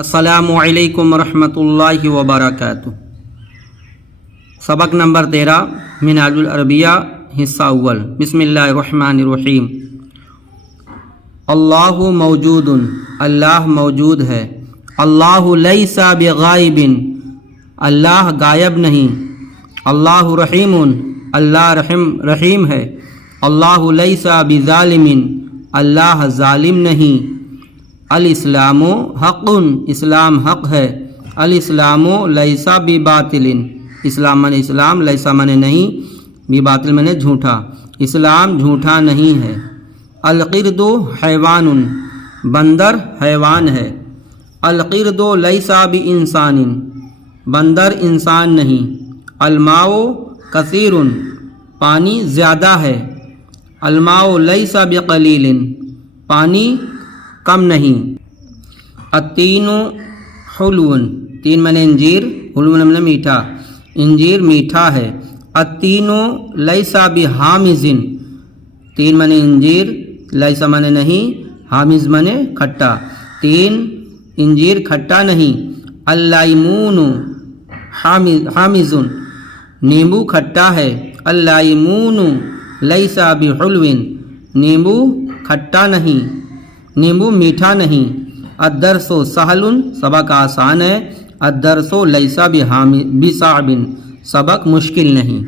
السلام علیکم ورحمۃ اللہ وبرکاتہ۔ سبق نمبر 13 منہاج العربیہ حصہ اول۔ بسم اللہ الرحمن الرحیم۔ اللہ موجود، اللہ موجود ہے۔ اللہ لیس بغائب، اللہ غائب نہیں۔ اللہ رحیم، اللہ رحیم ہے۔ اللہ لیس بظالم، اللہ ظالم نہیں۔ الاسلام حق، اسلام حق ہے۔ الاسلام لیس بباطل، اسلام من اسلام، لیسا من نہیں، بباطل من جھوٹا، اسلام جھوٹا نہیں ہے۔ القرد حیوان، بندر حیوان ہے۔ القرد لیس بانسان، بندر انسان نہیں۔ الماء کثیر، پانی زیادہ ہے۔ الماء لیس بقلیل، پانی کم نہیں۔ التین حلو، تین من انجیر، حلو من میٹھا، انجیر میٹھا ہے۔ التین لیس بحامض، تین من انجیر، لیس من نہیں، حامض من کھٹا، تین انجیر کھٹا نہیں۔ اللیمون حامض، نیمبو کھٹا ہے۔ اللیمون لیس بحلو، نیمبو کھٹا نہیں، نیمبو میٹھا نہیں۔ الدرس سہل، سبق آسان ہے۔ الدرس لیس بصعب، سبق مشکل نہیں۔